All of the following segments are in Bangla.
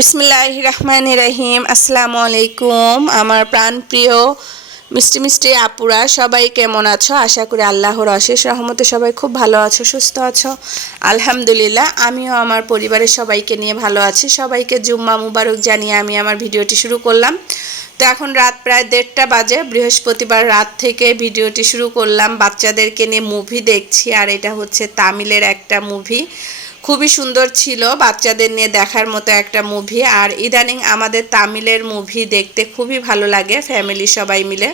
বিসমিল্লাহ রহমান রাহিম, আসসালামু আলাইকুম। আমার প্রাণপ্রিয় মিষ্টি মিষ্টি আপুরা, সবাই কেমন আছো? আশা করি আল্লাহর অশেষ রহমতে সবাই খুব ভালো আছো, সুস্থ আছো। আলহামদুলিল্লাহ, আমিও আমার পরিবারের সবাইকে নিয়ে ভালো আছি। সবাইকে জুম্মা মুবারক জানিয়ে আমি আমার ভিডিওটি শুরু করলাম। তো এখন রাত প্রায় দেড়টা বাজে, বৃহস্পতিবার রাত থেকে ভিডিওটি শুরু করলাম। বাচ্চাদেরকে নিয়ে মুভি দেখছি, আর এটা হচ্ছে তামিলের একটা মুভি। খুবই সুন্দর ছিল বাচ্চাদের নিয়ে দেখার মতো একটা মুভি আর ইদানিং আমাদের তামিলের মুভি দেখতে খুবই ভালো লাগে ফ্যামিলি সবাই মিলে।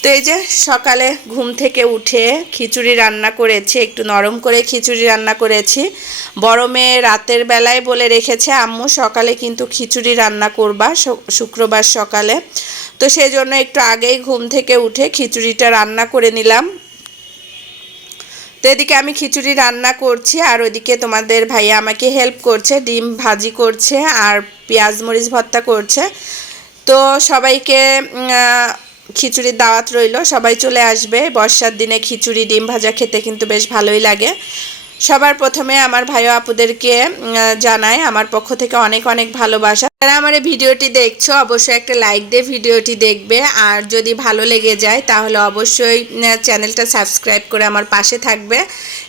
তো এই যে সকালে ঘুম থেকে উঠে খিচুড়ি রান্না করেছি, একটু নরম করে খিচুড়ি রান্না করেছি। বড় মেয়ে রাতের বেলায় বলে রেখেছে, আম্মু, সকালে কিন্তু খিচুড়ি রান্না করবা শুক্রবার সকালে। তো সেই জন্য একটু আগেই ঘুম থেকে উঠে খিচুড়িটা রান্না করে নিলাম। তো এদিকে আমি খিচুড়ি রান্না করছি, আর ওইদিকে তোমাদের ভাইয়া আমাকে হেল্প করছে, ডিম ভাজি করছে, আর পেঁয়াজ মরিচ ভর্তা করছে। তো সবাইকে খিচুড়ির দাওয়াত রইল, সবাই চলে আসবে। বর্ষার দিনে খিচুড়ি, ডিম ভাজা খেতে কিন্তু বেশ ভালোই লাগে। সবার প্রথমে আমার ভাই আপুদেরকে জানাই আমার পক্ষ থেকে অনেক অনেক ভালোবাসা। যারা আমার এই ভিডিওটি দেখছ, অবশ্যই একটা লাইক দিয়ে ভিডিওটি দেখবে। আর যদি ভালো লেগে যায়, তাহলে অবশ্যই চ্যানেলটা সাবস্ক্রাইব করে আমার পাশে থাকবে।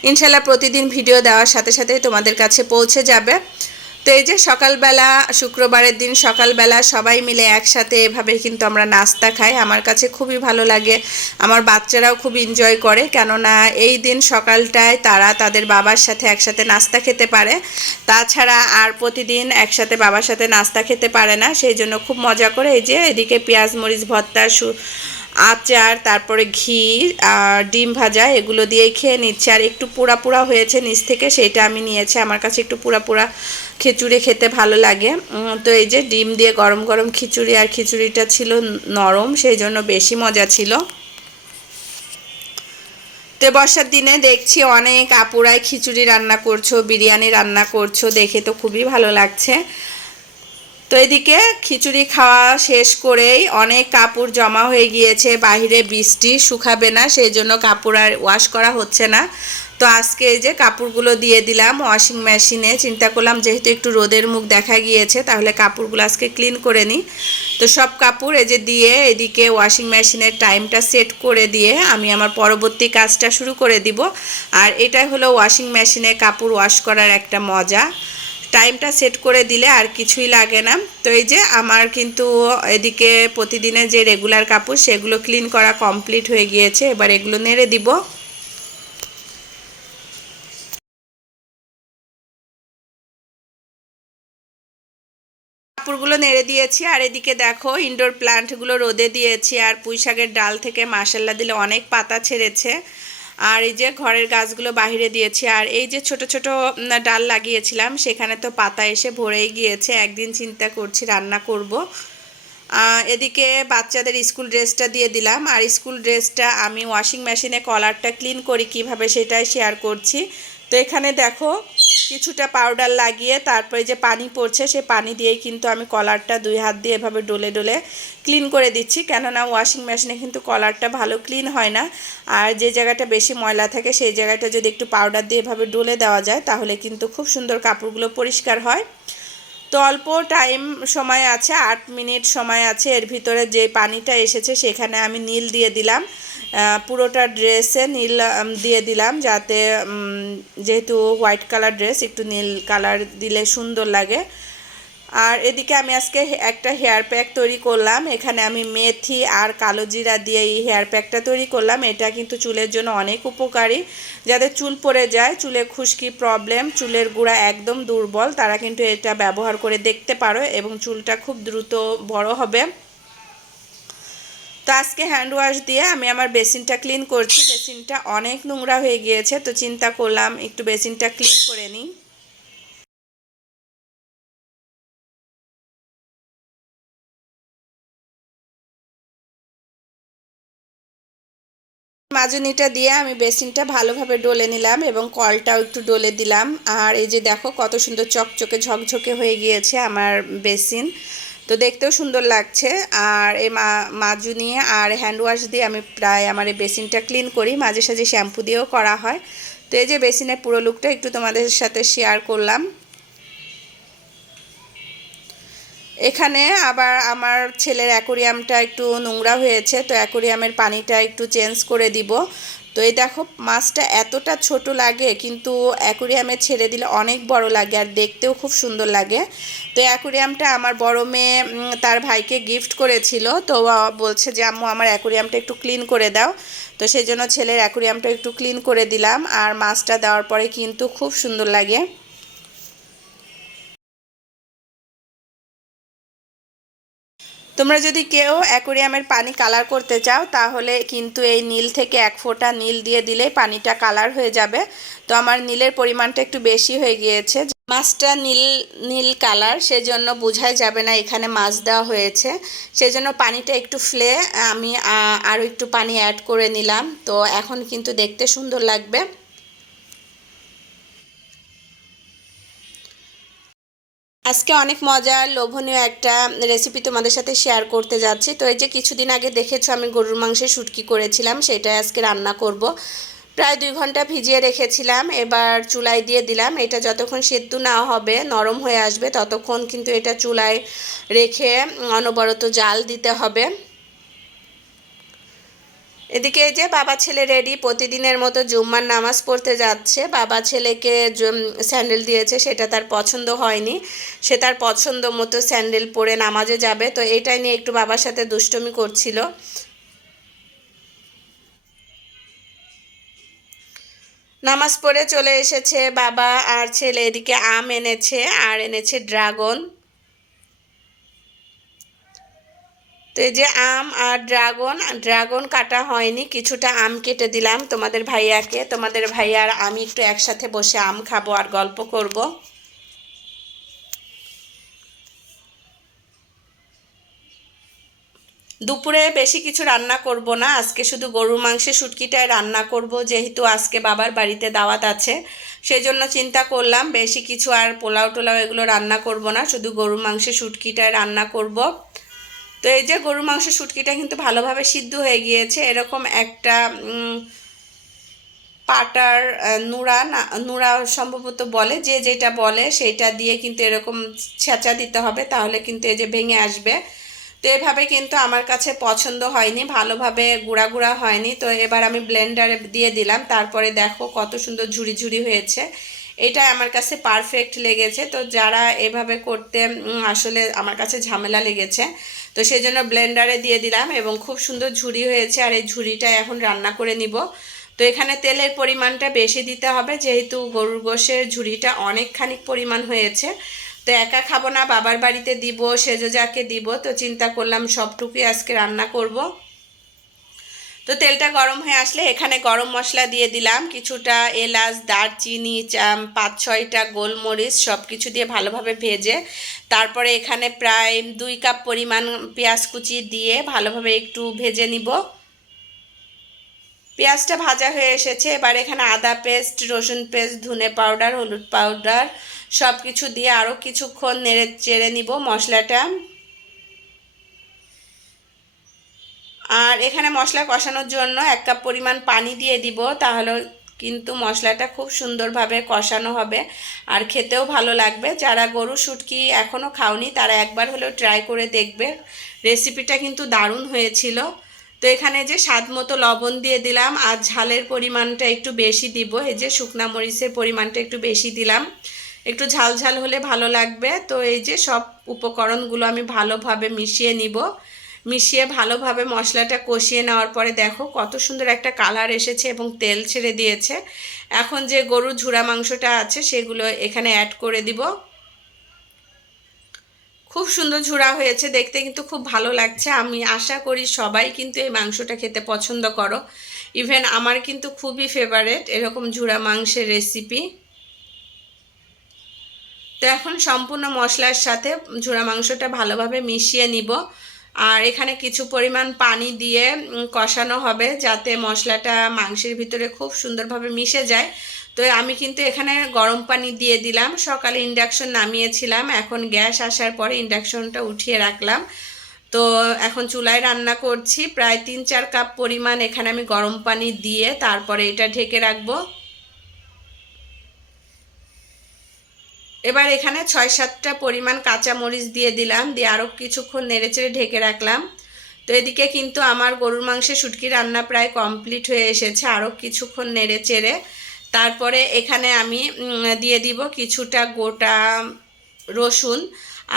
ইনশাল্লাহ প্রতিদিন ভিডিও দেওয়ার সাথে সাথে তোমাদের কাছে পৌঁছে যাবে। তো এই যে সকালবেলা, শুক্রবারের দিন সকালবেলা সবাই মিলে একসাথে এভাবে কিন্তু আমরা নাস্তা খাই। আমার কাছে খুবই ভালো লাগে। আমার বাচ্চারাও খুব এনজয় করে। কেননা এই দিন সকালটায় তারা তাদের বাবার সাথে একসাথে নাস্তা খেতে পারে। তাছাড়া আর প্রতিদিন একসাথে বাবার সাথে নাস্তা খেতে পারে না। সেই জন্য খুব মজা করে এই যে এদিকে পেঁয়াজ, মরিচ, ভর্তা আচার, তারপরে ঘি আর ডিম ভাজা, এগুলো দিয়েই খেয়ে নিচ্ছে। আর একটু পোড়া পোড়া হয়েছে নিচ থেকে, সেটা আমি নিয়েছি। আমার কাছে একটু পোড়া পোড়া খিচুড়ি খেতে ভালো লাগে। তো এই যে ডিম দিয়ে গরম গরম খিচুড়ি, আর খিচুড়িটা ছিল নরম, সেই জন্য বেশি মজা ছিল। তো বর্ষার দিনে দেখছি অনেক আপুরাই খিচুড়ি রান্না করছ, বিরিয়ানি রান্না করছ, দেখে তো খুবই ভালো লাগছে। তো এদিকে খিচুড়ি খাওয়া শেষ করেই অনেক কাপড় জমা হয়ে গিয়েছে, বাহিরে বৃষ্টি শুকাবে না সেই জন্য কাপড় আর ওয়াশ করা হচ্ছে না। তো আজকে এই যে কাপড়গুলো দিয়ে দিলাম ওয়াশিং মেশিনে চিন্তা করলাম যেহেতু একটু রোদের মুখ দেখা গিয়েছে, তাহলে কাপড়গুলো আজকে ক্লিন করে নিই। তো সব কাপড় এই যে দিয়ে এদিকে ওয়াশিং মেশিনের টাইমটা সেট করে দিয়ে আমি আমার পরবর্তী কাজটা শুরু করে দিব। আর এটাই হলো ওয়াশিং মেশিনে কাপড় ওয়াশ করার একটা মজা। টাইমটা সেট করে দিলে আর কিছুই লাগে না। তো এই যে আমার কিন্তু এদিকে প্রতিদিনের যে রেগুলার কাপড় সেগুলো ক্লিন করা কমপ্লিট হয়ে গিয়েছে, এবার এগুলো নেড়ে দিব। কাপড়গুলো নেড়ে দিয়েছি, আর এদিকে দেখো ইনডোর প্লান্টগুলো রোদে দিয়েছি, আর পুঁই শাকের ডাল থেকে মাসাল্লা দিলে অনেক পাতা ছেড়েছে। আর এই যে ঘরের গাছগুলো বাহিরে দিয়েছি, আর এই যে ছোট ছোট ডাল লাগিয়েছিলাম, সেখানে তো পাতা এসে ভরেই গিয়েছে, একদিন চিন্তা করছি রান্না করব। এদিকে বাচ্চাদের স্কুল ড্রেসটা দিয়ে দিলাম, আর স্কুল ড্রেসটা আমি ওয়াশিং মেশিনে কলারটা ক্লিন করি, কীভাবে সেটাই শেয়ার করছি তো এখানে দেখো কিছুটা পাউডার লাগিয়ে তারপরে যে পানি পড়ছে, সে পানি দিয়ে কিন্তু আমি কলারটা দুই হাত দিয়ে এভাবে ডলে ডলে ক্লিন করে দিচ্ছি। কেননা ওয়াশিং মেশিনে কিন্তু কলারটা ভালো ক্লিন হয় না। আর যে জায়গাটা বেশি ময়লা থাকে, সেই জায়গাটা যদি একটু পাউডার দিয়ে এভাবে ডলে দেওয়া যায়, তাহলে কিন্তু খুব সুন্দর কাপড়গুলো পরিষ্কার হয়। তো অল্প টাইম সময় আছে, আট মিনিট সময় আছে, এর ভিতরে যে পানিটা এসেছে সেখানে আমি নীল দিয়ে দিলাম। পুরোটা ড্রেসে নীল দিয়ে দিলাম যাতে যেহেতু হোয়াইট কালার ড্রেস একটু নীল কালার দিলে সুন্দর লাগে। আর এদিকে আমি আজকে একটা হেয়ার প্যাক তৈরি করলাম। এখানে আমি মেথি আর কালো জিরা দিয়ে এই হেয়ার প্যাকটা তৈরি করলাম। এটা কিন্তু চুলের জন্য অনেক উপকারী। যাদের চুল পড়ে যায়, চুলে খুশকি প্রবলেম চুলের গুঁড়া একদম দুর্বল, তারা কিন্তু এটা ব্যবহার করে দেখতে পারো এবং চুলটা খুব দ্রুত বড় হবে। তো আজকে হ্যান্ড ওয়াশ দিয়ে আমি আমার বেসিনটা ক্লিন করছি। বেসিনটা অনেক নোংরা হয়ে গিয়েছে, তো চিন্তা করলাম একটু বেসিনটা ক্লিন করে নিই। মাজুনিটা দিয়ে আমি বেসিনটা ভালোভাবে ডলে নিলাম এবং কলটাও একটু ডলে দিলাম। আর এই যে দেখো কত সুন্দর চকচকে ঝকঝকে হয়ে গিয়েছে আমার বেসিন। তো দেখতেও সুন্দর লাগছে। আর এই মাজুনি আর হ্যান্ড ওয়াশ দিয়ে আমি প্রায় আমার এই বেসিনটা ক্লিন করি। মাঝে সাঝে শ্যাম্পু দিয়েও করা হয়। তো এই যে বেসিনের পুরো লুকটা একটু তোমাদের সাথে শেয়ার করলাম। এখানে আবার আমার ছেলের অ্যাকোরিয়ামটা একটু নোংরা হয়েছে, তো অ্যাকোরিয়ামের পানিটা একটু চেঞ্জ করে দিব। তো এই দেখো, মাছটা এতটা ছোট লাগে, কিন্তু অ্যাকোরিয়ামে ছেড়ে দিলে অনেক বড় লাগে আর দেখতেও খুব সুন্দর লাগে। তো অ্যাকোরিয়ামটা আমার বড় মেয়ে তার ভাইকে গিফট করেছিল, তো বলছে যে, আম্মু, আমার অ্যাকোরিয়ামটা একটু ক্লিন করে দাও। তো সেই জন্য ছেলের অ্যাকোরিয়ামটা একটু ক্লিন করে দিলাম, আর মাছটা দেওয়ার পরে কিন্তু খুব সুন্দর লাগে। তোমরা যদি কেউ অ্যাকোরিয়ামের পানি কালার করতে চাও, তাহলে কিন্তু এই নীল থেকে এক ফোঁটা নীল দিয়ে দিলেই পানিটা কালার হয়ে যাবে। তো আমার নীলের পরিমাণটা একটু বেশি হয়ে গিয়েছে। মাছটা নীল নীল কালার, সেজন্য বোঝাই যাবে না এখানে মাছ দেওয়া হয়েছে। সেজন্য পানিটা একটু ফ্লে, আমি আরও একটু পানি অ্যাড করে নিলাম। তো এখন কিন্তু দেখতে সুন্দর লাগবে। আজকে অনেক মজার, লোভনীয় একটা রেসিপি তোমাদের সাথে শেয়ার করতে যাচ্ছি। তো এই যে কিছুদিন আগে দেখেছ আমি গরুর মাংসের শুটকি করেছিলাম, সেটাই আজকে রান্না করব। প্রায় দুই ঘণ্টা ভিজিয়ে রেখেছিলাম, এবার চুলায় দিয়ে দিলাম। এটা যতক্ষণ সেদ্ধ না হবে, নরম হয়ে আসবে, ততক্ষণ কিন্তু এটা চুলায় রেখে অনবরত জাল দিতে হবে। এদিকে যে বাবা ছেলে রেডি প্রতিদিনের মতো জুম্মার নামাজ পড়তে যাচ্ছে। বাবা ছেলেকে স্যান্ডেল দিয়েছে, সেটা তার পছন্দ হয়নি। সে তার পছন্দ মতো স্যান্ডেল পরে নামাজে যাবে। তো এটাই নিয়ে একটু বাবার সাথে দুষ্টমি করছিল। নামাজ পড়ে চলে এসেছে বাবা আর ছেলে। এদিকে আম এনেছে, আর এনেছে ড্রাগন। তো এই যে আম আর ড্রাগন ড্রাগন কাটা হয়নি, কিছুটা আম কেটে দিলাম তোমাদের ভাইয়াকে। তোমাদের ভাইয়া আমি একটু একসাথে বসে আম খাব আর গল্প করব। দুপুরে বেশি কিছু রান্না করব না, আজকে শুধু গরুর মাংসের শুটকিটাই রান্না করব, যেহেতু আজকে বাবার বাড়িতে দাওয়াত আছে। সেই জন্য চিন্তা করলাম, বেশি কিছু আর পোলাও টোলাও এগুলো রান্না করব না, শুধু গরুর মাংসের শুটকিটাই রান্না করব। তো এই যে গরুর মাংস শুটকিটা কিন্তু ভালোভাবে সিদ্ধ হয়ে গিয়েছে, এরকম একটা পাটার নুরা না নুরা সম্ভবত বলে, যে যেটা বলে সেইটা দিয়ে কিন্তু এরকম ছেঁচা দিতে হবে, তাহলে কিন্তু এই যে ভেঙে আসবে। তো এভাবে কিন্তু আমার কাছে পছন্দ হয়নি, ভালোভাবে গুঁড়া গুঁড়া হয়নি। তো এবার আমি ব্লেন্ডারে দিয়ে দিলাম, তারপরে দেখো কত সুন্দর ঝুড়ি ঝুড়ি হয়েছে। এটা আমার কাছে পারফেক্ট লেগেছে। তো যারা এভাবে করতে আসলে আমার কাছে ঝামেলা লেগেছে তো সেই জন্য ব্লেন্ডারে দিয়ে দিলাম এবং খুব সুন্দর ঝুড়ি হয়েছে আর এই ঝুড়িটা এখন রান্না করে নিব। তো এখানে তেলের পরিমাণটা বেশি দিতে হবে যেহেতু গরুর গোশের ঝুড়িটা অনেকখানি পরিমাণ হয়েছে। তো একা খাব না, বাবার বাড়িতে দিব, সেজো যাকে দিব, তো চিন্তা করলাম সবটুকুই আজকে রান্না করব। তো তেলটা গরম হয়ে আসলে এখানে গরম মশলা দিয়ে দিলাম। কিছুটা এলাচ, দারচিনি পাঁচ ছয়টা গোলমরিচ সব কিছু দিয়ে ভালোভাবে ভেজে, তারপরে এখানে প্রায় দুই কাপ পরিমাণ পেঁয়াজ কুচি দিয়ে ভালোভাবে একটু ভেজে নিব। পেঁয়াজটা ভাজা হয়ে এসেছে, এবার এখানে আদা পেস্ট, রসুন পেস্ট, ধনে পাউডার, হলুদ পাউডার সব কিছু দিয়ে আরও কিছুক্ষণ নেড়ে চেড়ে নিব মশলাটা। আর এখানে মশলা কষানোর জন্য এক কাপ পরিমাণ পানি দিয়ে দিব, তাহলে কিন্তু মশলাটা খুব সুন্দরভাবে কষানো হবে। আর খেতেও ভালো লাগবে। যারা গরু শুটকি এখনও খাওনি, তারা একবার হলেও ট্রাই করে দেখবে। রেসিপিটা কিন্তু দারুণ হয়েছিল। তো এখানে যে স্বাদ মতো লবণ দিয়ে দিলাম, আর ঝালের পরিমাণটা একটু বেশি দিব। এই যে শুকনা মরিচের পরিমাণটা একটু বেশি দিলাম। একটু ঝাল ঝাল হলে ভালো লাগবে। তো এই যে সব উপকরণগুলো আমি ভালোভাবে মিশিয়ে নিব। মিশিয়ে ভালোভাবে মশলাটা কষিয়ে নেওয়ার পরে দেখো কত সুন্দর একটা কালার এসেছে এবং তেল ছেড়ে দিয়েছে। এখন যে গরুর ঝুড়া মাংসটা আছে সেগুলো এখানে অ্যাড করে দিব। খুব সুন্দর ঝুড়া হয়েছে, দেখতে কিন্তু খুব ভালো লাগছে। আমি আশা করি সবাই কিন্তু এই মাংসটা খেতে পছন্দ করো। ইভেন আমার কিন্তু খুবই ফেভারেট এরকম ঝুড়া মাংসের রেসিপি তো এখন সম্পূর্ণ মশলার সাথে ঝুড়া মাংসটা ভালোভাবে মিশিয়ে নিব। আর এখানে কিছু পরিমাণ পানি দিয়ে কষানো হবে যাতে মশলাটা মাংসের ভিতরে খুব সুন্দরভাবে মিশে যায়। তো আমি কিন্তু এখানে গরম পানি দিয়ে দিলাম। সকালে ইন্ডাকশন নামিয়েছিলাম। এখন গ্যাস আসার পরে ইন্ডাকশনটা উঠিয়ে রাখলাম। তো এখন চুলায় রান্না করছি। প্রায় তিন চার কাপ পরিমাণ এখানে আমি গরম পানি দিয়ে তারপরে এটা ঢেকে রাখব। এবার এখানে ছয় সাতটা পরিমাণ কাঁচা মরিচ দিয়ে দিলাম, দিয়ে আরও কিছুক্ষণ নেড়েচেড়ে ঢেকে রাখলাম। তো এদিকে কিন্তু আমার গরুর মাংসের শুটকি রান্না প্রায় কমপ্লিট হয়ে এসেছে আরও কিছুক্ষণ নেড়ে চেড়ে। তারপরে এখানে আমি দিয়ে দিব কিছুটা গোটা রসুন।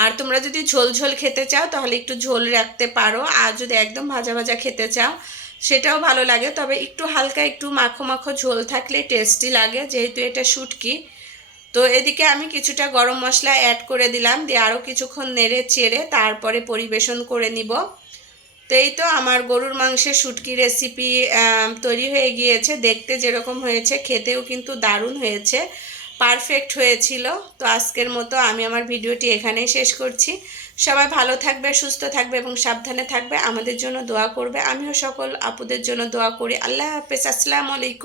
আর তোমরা যদি ঝোল ঝোল খেতে চাও, তাহলে একটু ঝোল রাখতে পারো। আর যদি একদম ভাজা ভাজা খেতে চাও, সেটাও ভালো লাগে। তবে একটু হালকা একটু মাখো মাখো ঝোল থাকলে টেস্টি লাগে, যেহেতু এটা শুটকি। তো এদিকে আমি কিছুটা গরম মশলা অ্যাড করে দিলাম, দিয়ে আরও কিছুক্ষণ নেড়ে চেড়ে তারপরে পরিবেশন করে নিব। তো এই তো আমার গরুর মাংসের শুটকি রেসিপি তৈরি হয়ে গিয়েছে। দেখতে যেরকম হয়েছে, খেতেও কিন্তু দারুণ হয়েছে পারফেক্ট হয়েছিল। তো আজকের মতো আমি আমার ভিডিওটি এখানেই শেষ করছি। সবাই ভালো থাকবে, সুস্থ থাকবে এবং সাবধানে থাকবে। আমাদের জন্য দোয়া করবে। আমিও সকল আপুদের জন্য দোয়া করি। আল্লাহ হাফেজ। আসসালামু আলাইকুম।